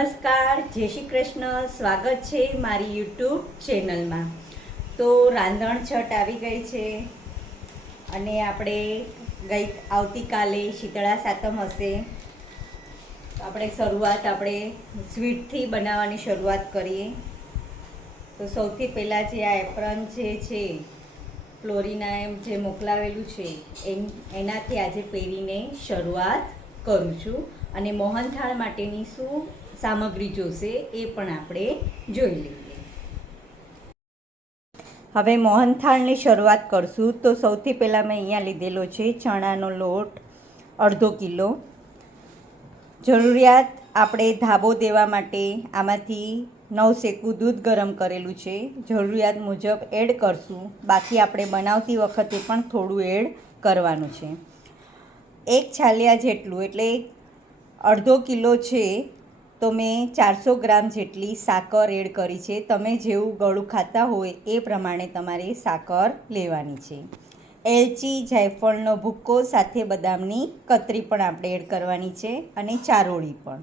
નમસ્કાર, જય શ્રી કૃષ્ણ. સ્વાગત છે મારી યુટ્યુબ ચેનલમાં. તો રાંધણ છઠ આવી ગઈ છે અને આપણે ગઈ આવતીકાલે શીતળા સાતમ હશે. આપણે શરૂઆત આપણે સ્વીટથી બનાવવાની શરૂઆત કરીએ. તો સૌથી પહેલાં જે આ એપ્રન જે છે, ફ્લોરીના એમ જે મોકલાવેલું છે એન એનાથી આજે પહેરીને શરૂઆત કરું છું. અને મોહનથાળ માટેની શું સામગ્રી જોશે એ પણ આપણે જોઈ લઈએ. હવે મોહનથાળની શરૂઆત કરશું. તો સૌથી પહેલાં મેં અહીંયા લીધેલો છે ચણાનો લોટ, અડધો કિલો. જરૂરિયાત આપણે ધાબો દેવા માટે આમાંથી નવ શેકું દૂધ ગરમ કરેલું છે. જરૂરિયાત મુજબ એડ કરશું. બાકી આપણે બનાવતી વખતે પણ થોડું એડ કરવાનું છે. એક છાલિયા જેટલું, એટલે અડધો કિલો છે તો મેં ચારસો ગ્રામ જેટલી સાકર એડ કરી છે. તમે જેવું ગળું ખાતા હોય એ પ્રમાણે તમારે સાકર લેવાની છે. એલચી, જાયફળનો ભૂક્કો સાથે બદામની કતરી પણ આપણે એડ કરવાની છે અને ચારોળી પણ.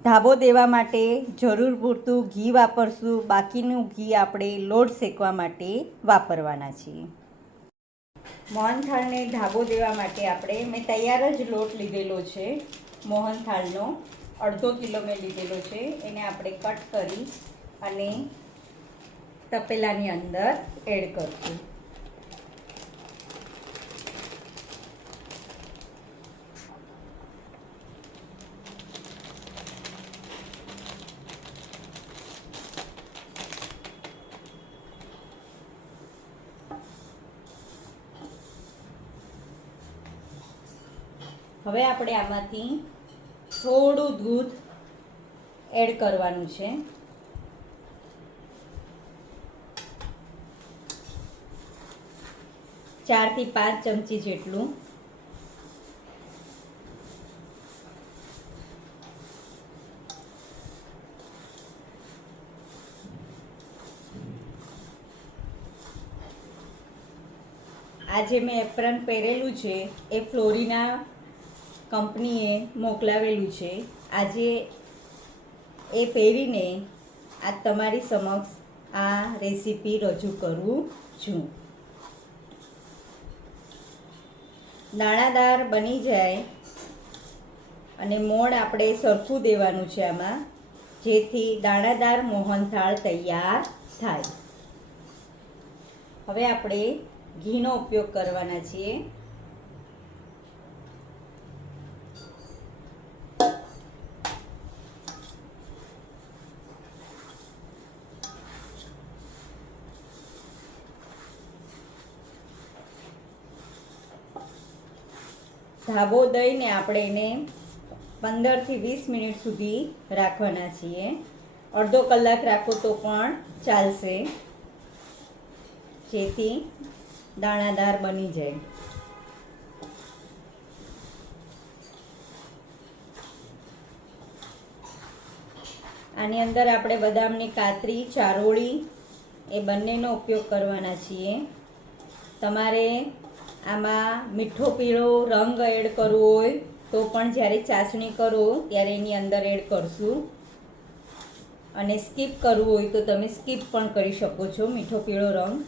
ધાબો દેવા માટે જરૂર પૂરતું ઘી વાપરશું. બાકીનું ઘી આપણે લોટ શેકવા માટે વાપરવાના છીએ. મોહનથાળને ધાબો દેવા માટે આપણે મેં તૈયાર જ લોટ લીધેલો છે. મોહનથાળનો અડધો કિલો મેં લીધેલો છે. એને આપણે કટ કરી અને તપેલાની અંદર એડ કરશું. હવે આપણે આમાંથી થોડું દૂધ એડ કરવાનું છે. ચારથી પાંચ ચમચી જેટલું. આજે મેં એપ્રન પહેરેલું છે, એ ફ્લોરીના કંપનીએ મોકલાવેલું છે. આજે એ પહેરીને આ તમારી સમક્ષ આ રેસીપી રજૂ કરું છું. દાણાદાર બની જાય અને મોણ આપણે સરખું દેવાનું છે આમાં, જેથી દાણાદાર મોહનથાળ તૈયાર થાય. હવે આપણે ઘીનો ઉપયોગ કરવાના છીએ. ધાબો દઈને આપણે એને પંદરથી વીસ મિનિટ સુધી રાખવાના છીએ. અડધો કલાક રાખો તો પણ ચાલશે. જેથી દાણાદાર બની જાય. આની અંદર આપણે બદામની કાતરી, ચારોળી એ બંનેનો ઉપયોગ કરવાના છીએ. તમારે આમાં મીઠો પીળો રંગ એડ કરવો હોય તો પણ જ્યારે ચાસણી કરો ત્યારે એની અંદર એડ કરશું. અને સ્કીપ કરવું હોય તો તમે સ્કીપ પણ કરી શકો છો મીઠો પીળો રંગ.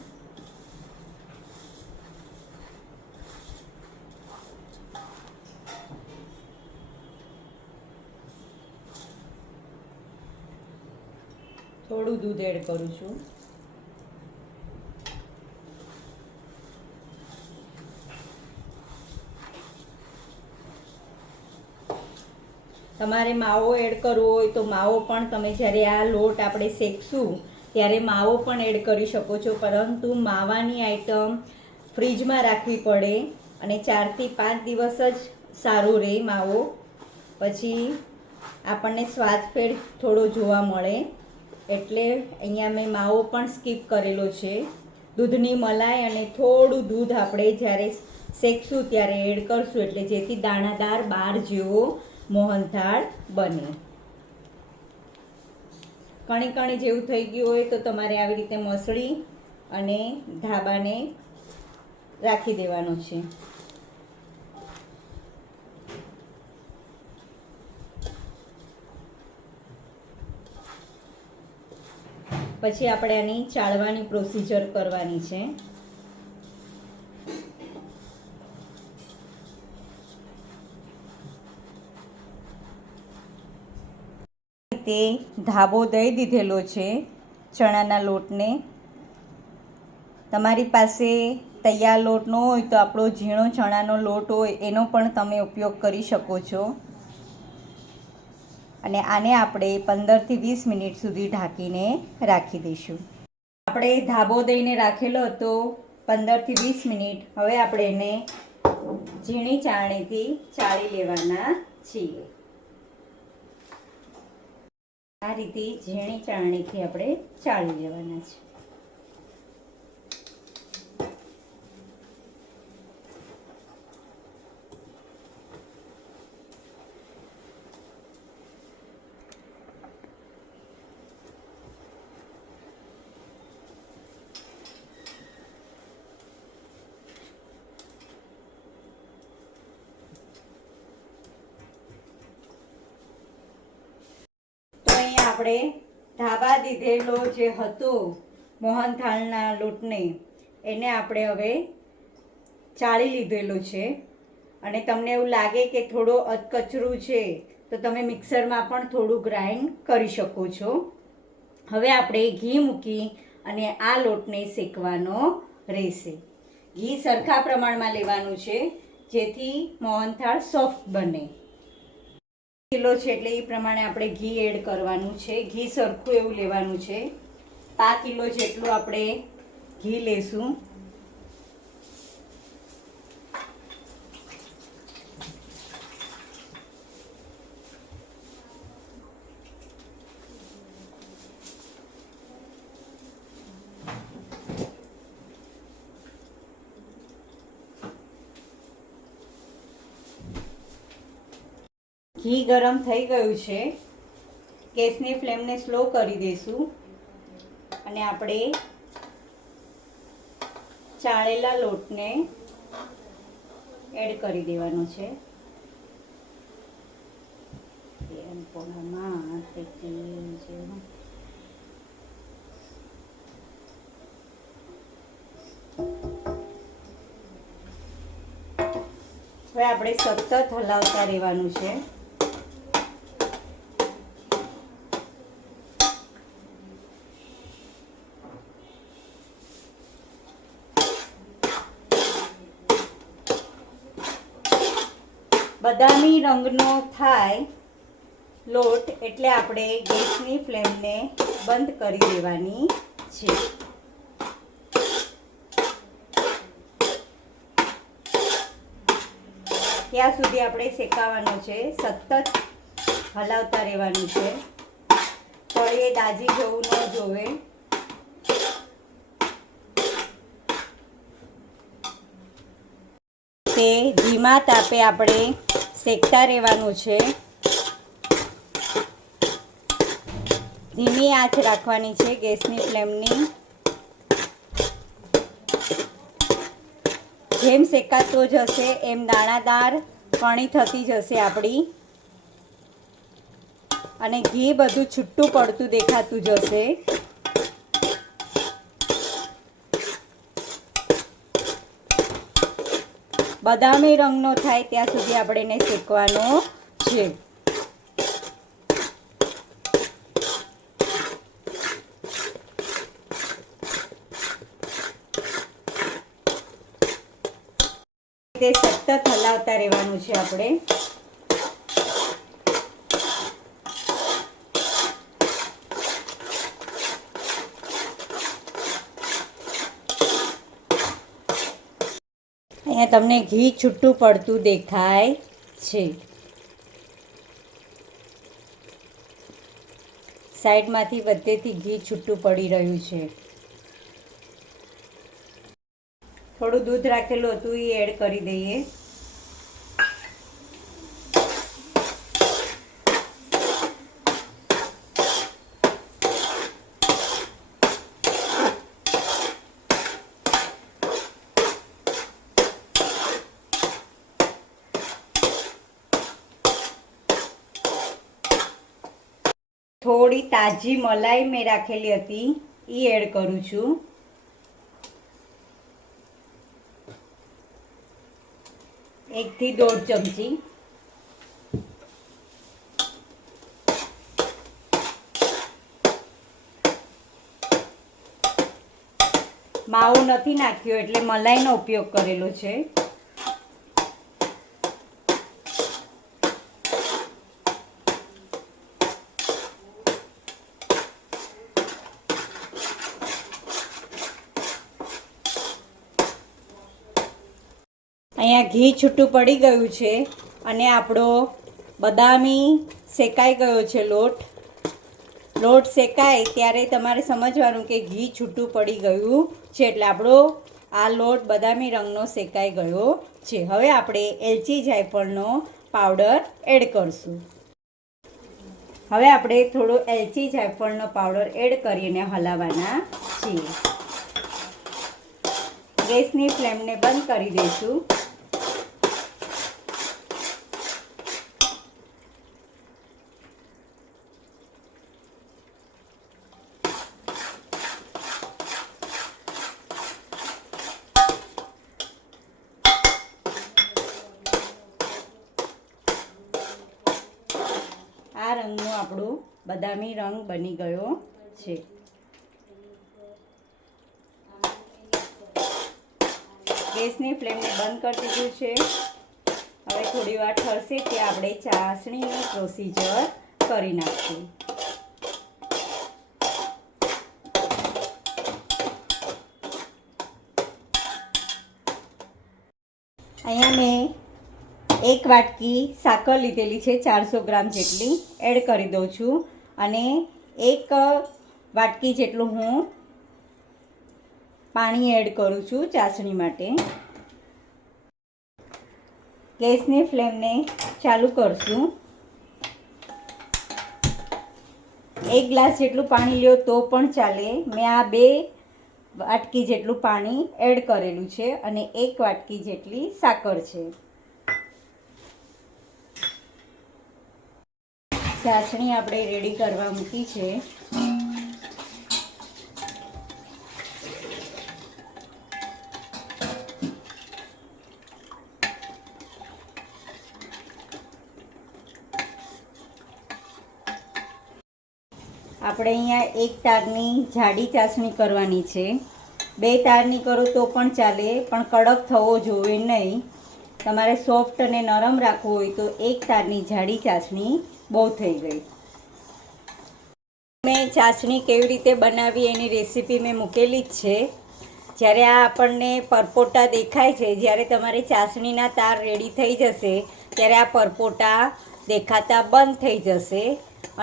થોડું દૂધ એડ કરું છું. તમારે માવો એડ કરવો હોય તો માવો પણ તમે જ્યારે આ લોટ આપણે શેકશું, ત્યારે માવો પણ એડ કરી શકો છો. પરંતુ માવાની આઈટમ ફ્રીજમાં રાખવી પડે અને ચારથી પાંચ દિવસ જ સારું રહે માવો. પછી આપણને સ્વાદફેર થોડો જોવા મળે. એટલે અહીંયા મેં માવો પણ સ્કીપ કરેલો છે. દૂધની મલાઈ અને થોડું દૂધ આપણે જ્યારે શેકશું ત્યારે એડ કરશું. એટલે જેથી દાણાદાર બાર જેવો મોહનથાળ બને. કણે કણે જેવું થઈ ગયું હોય તો તમારે આવી રીતે મસળી અને ધાબાને રાખી દેવાનું છે. પછી આપણે આની ચાળવાની પ્રોસીજર કરવાની છે. તે ધાબો દઈ દીધેલો છે ચણાના લોટને. તમારી પાસે તૈયાર લોટ ન હોય તો આપણો ઝીણો ચણાનો લોટ હોય એનો પણ તમે ઉપયોગ કરી શકો છો. અને આને આપણે પંદરથી વીસ મિનિટ સુધી ઢાંકીને રાખી દઈશું. આપણે ધાબો દઈને રાખેલો હતો પંદરથી વીસ મિનિટ. હવે આપણે એને ઝીણી ચાળણીથી ચાળી લેવાના છીએ. આ રીતે ઝીણી ચાળણીથી આપણે ચાળી લેવાના છે તો અહીંયા આપણે ધાબા દીધેલો જે હતો મોહનથાળના લોટને, એને આપણે હવે ચાળી લીધેલો છે. અને તમને એવું લાગે કે થોડો અધકચરું છે, તો તમે મિક્સરમાં પણ થોડું ગ્રાઇન્ડ કરી શકો છો. હવે આપણે ઘી મૂકી અને આ લોટને શેકવાનો રહેશે. ઘી સરખા પ્રમાણમાં લેવાનું છે, જેથી મોહનથાળ સોફ્ટ બને. કિલો છે એટલે એ પ્રમાણે આપણે ઘી એડ કરવાનું છે. ઘી સરખું એવું લેવાનું છે. પા કિલો જેટલું આપણે ઘી લેશું. ઘી ગરમ થઈ ગયું છે. ગેસની ફ્લેમને સ્લો કરી દઈશું. અને આપણે ચાળેલા લોટને એડ કરી દેવાનો છે. હવે આપણે સતત હલાવતા રહેવાનું છે. બદામી રંગનો થાય લોટ એટલે આપણે ગેસની ફ્લેમને બંધ કરી દેવાની છે. ત્યાં સુધી આપણે શેકાવાનું છે, સતત હલાવતા રહેવાનું છે. તળિયે દાજી જવું ન જોવે. તે ધીમા તાપે આપણે શેકતા રહેવાનું છે. ધીમી આંચ રાખવાની છે ગેસની ફ્લેમની. જેમ શેકાતો જશે એમ દાણાદાર કણી થતી જશે આપણી. અને ઘી બધું છૂટું પડતું દેખાતું જશે. બદામી રંગનો થાય ત્યાં સુધી આપણે એને શેકવાનો છે. તે સતત હલાવતા રહેવાનું છે આપણે અહીંયા તમને ઘી છૂટું પડતું દેખાય છે. સાઈડમાંથી બધેથી ઘી છૂટું પડી રહ્યું છે. થોડું દૂધ રાખેલું હતું, એ એડ કરી દઈએ. થોડી તાજી મલાઈ મેં રાખેલી હતી. એ એડ કરું છું. એકથી દોઢ ચમચી. માવો નથી નાખ્યો એટલે મલાઈનો ઉપયોગ કરેલો છે અહીંયા ઘી છૂટું પડી ગયું છે અને આપણો બદામી શેકાઈ ગયો છે લોટ. લોટ શેકાય ત્યારે તમારે સમજવાનું કે ઘી છૂટું પડી ગયું છે એટલે આપણો આ લોટ બદામી રંગનો શેકાઈ ગયો છે. હવે આપણે એલચી જાયફળનો પાવડર એડ કરશું. હવે આપણે થોડો એલચી જાયફળનો પાવડર એડ કરીને હલાવવાના છીએ. ગેસની ફ્લેમને બંધ કરી દઈશું આ રંગનો આપણો બની ગયો છે. ગેસની ફ્લેમને બંધ કરી દીધું છે. હવે થોડી વાર ઠરશે ત્યાં આપણે ચાસણીની પ્રોસીજર કરી નાખીશું. અહીંયા મેં એક વાટકી સાકર લીધેલી છે, ચારસો ગ્રામ જેટલી. એડ કરી દઉં છું. અને એક વાટકી જેટલું હું પાણી એડ કરું છું ચાસણી માટે. ગેસની ફ્લેમને ચાલુ કરશું. એક ગ્લાસ જેટલું પાણી લ્યો તો પણ ચાલે. મેં આ બે વાટકી જેટલું પાણી એડ કરેલું છે અને એક વાટકી જેટલી સાકર છે. ચાસણી આપણે રેડી કરવા મૂકી છે. આપણે અહીંયા એક તારની જાડી ચાસણી કરવાની છે. બે તારની કરો તો પણ ચાલે, પણ કડક થવો જોઈએ નહીં. તમારે સોફ્ટ અને નરમ રાખવું હોય તો એક તારની જાડી ચાસણી બહુ થઈ ગઈ. મેં ચાસણી કેવી રીતે બનાવી એની રેસીપી મેં મૂકેલી જ છે. જ્યારે આ આપણને પરપોટા દેખાય છે, જ્યારે તમારે ચાસણીના તાર રેડી થઈ જશે, ત્યારે આ પરપોટા દેખાતા બંધ થઈ જશે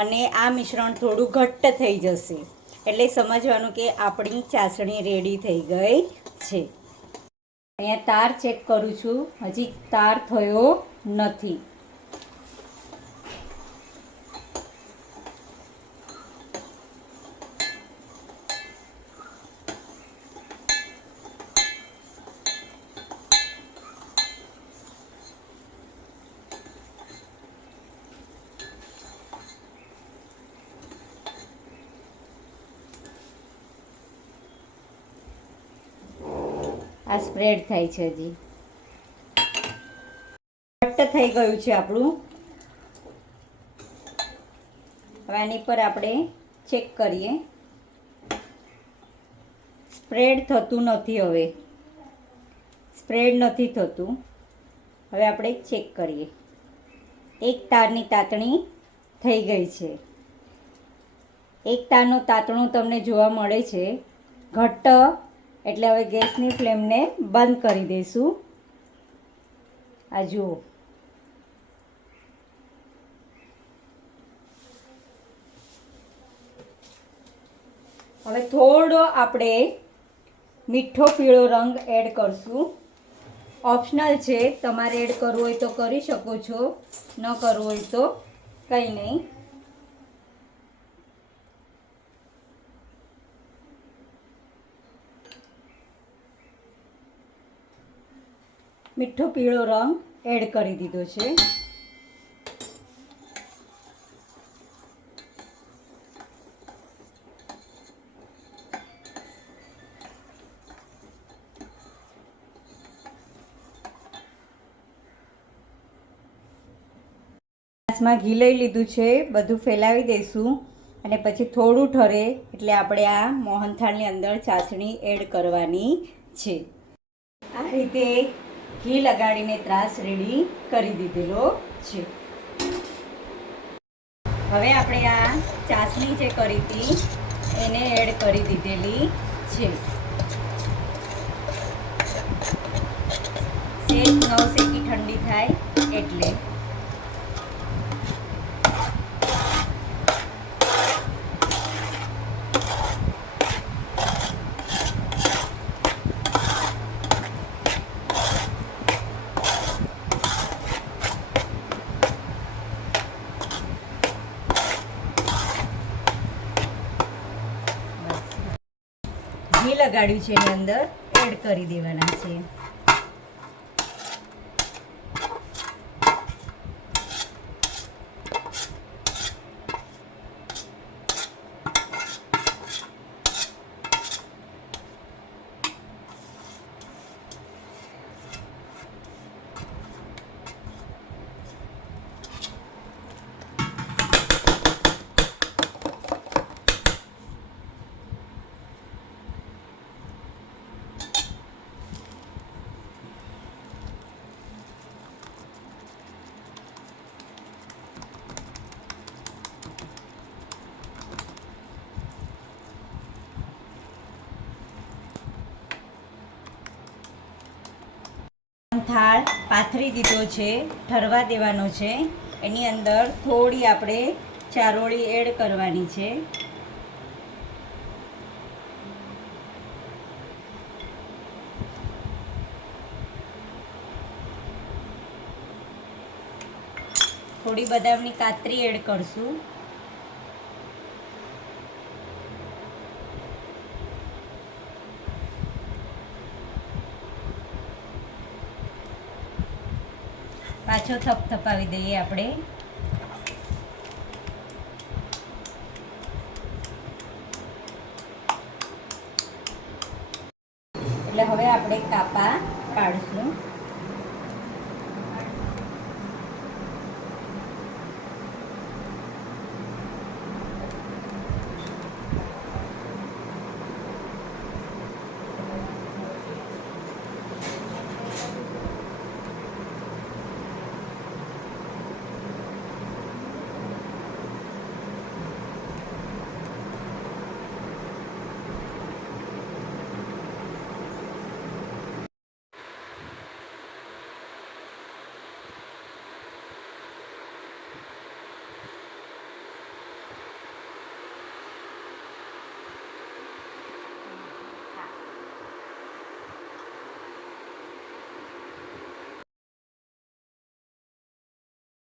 અને આ મિશ્રણ થોડું ઘટ્ટ થઈ જશે. એટલે સમજવાનું કે આપણી ચાસણી રેડી થઈ ગઈ છે. અહીંયા તાર ચેક કરું છું. હજી તાર થયો નથી. આ સ્પ્રેડ થાય છે હજી. ઘટ્ટ થઈ ગયું છે આપણું. હવે આની પર આપણે ચેક કરીએ. સ્પ્રેડ થતું નથી હવે. સ્પ્રેડ નથી થતું. હવે આપણે ચેક કરીએ. એક તારની તાતણી થઈ ગઈ છે. એક તારનું તાતણું તમને જોવા મળે છે. ઘટ્ટ એટલે હવે ગેસની ફ્લેમને બંધ કરી દઈશું. આ જુઓ. હવે થોડો આપણે મીઠો પીળો રંગ એડ કરશું. ઓપ્શનલ છે, તમારે એડ કરવું હોય તો કરી શકો છો, ન કરવું હોય તો કંઈ નહીં. મીઠો પીળો રંગ એડ કરી દીધો છે. ગ્લાસમાં ઘી લઈ લીધું છે, બધું ફેલાવી દઈશું અને પછી થોડું ઠરે એટલે આપણે આ મોહનથાળની અંદર ચાસણી એડ કરવાની છે. આ રીતે ઘી લગાડીને ત્રાસ રેડી કરી દીધેલો છે. હવે આપણે આ ચાસણી જે કરી હતી, એને એડ કરી દીધેલી છે. શેક નવ શેકી ઠંડી થાય એટલે. લગાડ્યું છે એની અંદર એડ કરી દેવાના છે. થાળ પાથરી દીધો છે ઠરવા દેવાનો છે. એની અંદર થોડી આપણે ચારોળી એડ કરવાની છે. થોડી બદામની કાતરી એડ કરશું. પાછો થપથપાવી દઈએ આપણે.